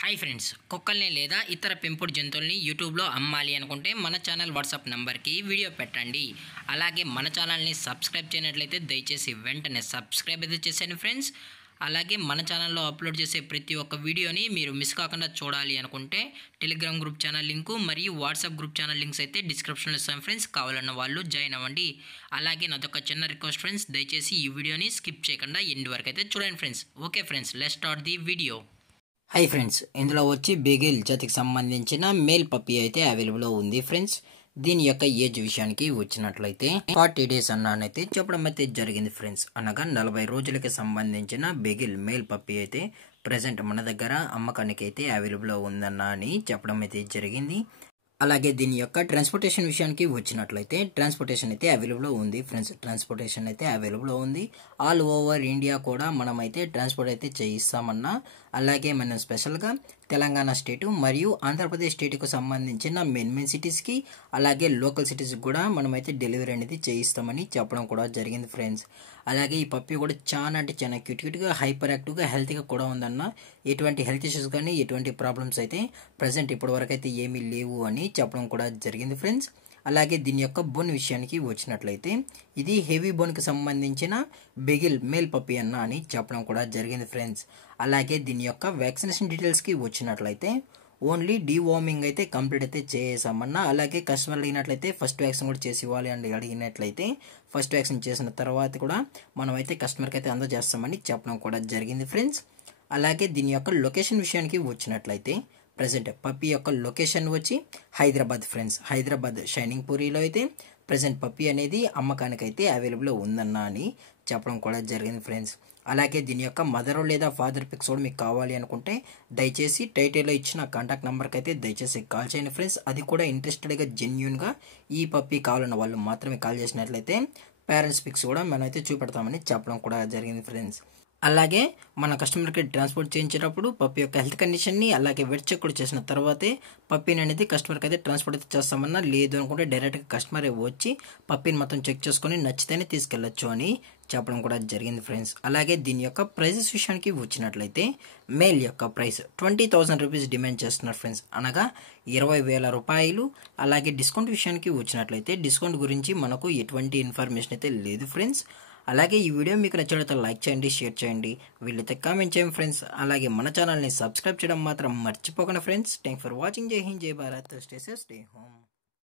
Hi friends, కుక్కల్ని లేదా ఇతర పెంపుడు జంతువుల్ని యూట్యూబ్లో అమ్మాలి అనుకుంటే మన ఛానల్ వాట్సాప్ నెంబర్కి వీడియో పెట్టండి. అలాగే మన ఛానల్ని సబ్స్క్రైబ్ చేయనట్లయితే దయచేసి వెంటనే సబ్స్క్రైబ్ అయితే చేసేయండి ఫ్రెండ్స్. అలాగే మన ఛానల్లో అప్లోడ్ చేసే ప్రతి ఒక్క వీడియోని మీరు మిస్ కాకుండా చూడాలి అనుకుంటే టెలిగ్రామ్ గ్రూప్ ఛానల్ లింకు మరియు వాట్సాప్ గ్రూప్ ఛానల్ లింక్స్ అయితే డిస్క్రిప్షన్లో ఇస్తాను ఫ్రెండ్స్. కావాలన్న వాళ్ళు జాయిన్ అవ్వండి. అలాగే నాదొక చిన్న రిక్వెస్ట్ ఫ్రెండ్స్, దయచేసి ఈ వీడియోని స్కిప్ చేయకుండా ఎండ్ వరకు అయితే చూడండి friends. Okay friends, let's start the video. Hi friends, ఇందులో వచ్చి బెగిల్ జాతికి సంబంధించిన మేల్ పప్పీ అయితే అవైలబుల్ ఉంది ఫ్రెండ్స్. దీని యొక్క ఏజ్ విషయానికి వచ్చినట్లయితే 40 days అన్నానైతే చెప్పడం అయితే జరిగింది ఫ్రెండ్స్. అనగా 40 రోజులకి సంబంధించిన బెగిల్ మేల్ పప్పీ అయితే ప్రజెంట్ మన దగ్గర అమ్మకానికి అయితే అవైలబుల్ ఉందన్న అని చెప్పడం అయితే జరిగింది. అలాగే దీని యొక్క ట్రాన్స్పోర్టేషన్ విషయానికి వచ్చినట్లయితే ట్రాన్స్పోర్టేషన్ అయితే అవైలబుల్ ఉంది ఫ్రెండ్స్. ట్రాన్స్పోర్టేషన్ అయితే అవైలబుల్ ఉంది. ఆల్ ఓవర్ ఇండియా కూడా మనమైతే ట్రాన్స్పోర్ట్ అయితే చేయిస్తామన్నా. అలాగే మనం స్పెషల్గా తెలంగాణ స్టేటు మరియు ఆంధ్రప్రదేశ్ స్టేట్కు సంబంధించిన మెయిన్ సిటీస్కి అలాగే లోకల్ సిటీస్కి కూడా మనమైతే డెలివరీ అనేది చేయిస్తామని చెప్పడం కూడా జరిగింది ఫ్రెండ్స్. అలాగే ఈ పప్పీ కూడా చాలా అంటే చాలా క్యూట్గా హైపర్ యాక్టివ్గా హెల్తీగా కూడా ఉందన్న. ఎటువంటి హెల్త్ ఇష్యూస్ కానీ ఎటువంటి ప్రాబ్లమ్స్ అయితే ప్రజెంట్ ఇప్పటి వరకు అయితే ఏమీ లేవు అని చెప్పడం కూడా జరిగింది ఫ్రెండ్స్. అలాగే దీని యొక్క బోన్ విషయానికి వచ్చినట్లయితే ఇది హెవీ బోన్కి సంబంధించిన బెగిల్ మేల్ పప్పీ అన్న అని చెప్పడం కూడా జరిగింది ఫ్రెండ్స్. అలాగే దీని యొక్క వ్యాక్సినేషన్ డీటెయిల్స్కి వచ్చినట్లయితే ఓన్లీ డీవార్మింగ్ అయితే కంప్లీట్ అయితే చేసామన్నా. అలాగే కస్టమర్ అడిగినట్లయితే ఫస్ట్ వ్యాక్సిన్ కూడా చేసి ఇవ్వాలి అని అడిగినట్లయితే ఫస్ట్ వ్యాక్సిన్ చేసిన తర్వాత కూడా మనమైతే కస్టమర్కి అయితే అందజేస్తామని చెప్పడం కూడా జరిగింది ఫ్రెండ్స్. అలాగే దీని యొక్క లొకేషన్ విషయానికి వచ్చినట్లయితే ప్రజెంట్ పప్పీ యొక్క లొకేషన్ వచ్చి హైదరాబాద్ ఫ్రెండ్స్. హైదరాబాద్ షైనింగ్ పూరిలో అయితే ప్రజెంట్ పప్పీ అనేది అమ్మకానికి అయితే అవైలబుల్ ఉందన్న అని చెప్పడం కూడా జరిగింది ఫ్రెండ్స్. అలాగే దీని యొక్క మదర్ లేదా ఫాదర్ పిక్స్ కూడా మీకు కావాలి అనుకుంటే దయచేసి టైటిల్లో ఇచ్చిన కాంటాక్ట్ నెంబర్కి అయితే దయచేసి కాల్ చేయండి ఫ్రెండ్స్. అది కూడా ఇంట్రెస్టెడ్గా జెన్యూన్గా ఈ పప్పీ కావాలన్న వాళ్ళు మాత్రమే కాల్ చేసినట్లయితే పేరెంట్స్ పిక్స్ కూడా మనమైతే చూపెడతామని చెప్పడం కూడా జరిగింది ఫ్రెండ్స్. అలాగే మన కస్టమర్కి ట్రాన్స్పోర్ట్ చేయించేటప్పుడు పప్పీ యొక్క హెల్త్ కండిషన్ని అలాగే వెట్ చెక్ కూడా చేసిన తర్వాతే పప్పీని అనేది కస్టమర్కి అయితే ట్రాన్స్పోర్ట్ అయితే చేస్తామన్నా. లేదు అనుకుంటే డైరెక్ట్గా కస్టమరే వచ్చి పప్పీని మొత్తం చెక్ చేసుకొని నచ్చితేనే తీసుకెళ్ళచ్చు అని చెప్పడం కూడా జరిగింది ఫ్రెండ్స్. అలాగే దీని యొక్క ప్రైజెస్ విషయానికి వచ్చినట్లయితే మేల్ యొక్క ప్రైస్ 20,000 రూపీస్ డిమాండ్ చేస్తున్నారు ఫ్రెండ్స్. అనగా 20,000 రూపాయలు. అలాగే డిస్కౌంట్ విషయానికి వచ్చినట్లయితే డిస్కౌంట్ గురించి మనకు ఎటువంటి ఇన్ఫర్మేషన్ అయితే లేదు ఫ్రెండ్స్. అలాగే ఈ వీడియో మీకు నచ్చినట్లయితే లైక్ చేయండి, షేర్ చేయండి, వీళ్ళైతే కామెంట్ చేయండి ఫ్రెండ్స్. అలాగే మన ఛానల్ని సబ్స్క్రైబ్ చేయడం మాత్రం మర్చిపోకండి ఫ్రెండ్స్. Thank for watching. జై హింద్, జై Bharat, stay safe, stay home.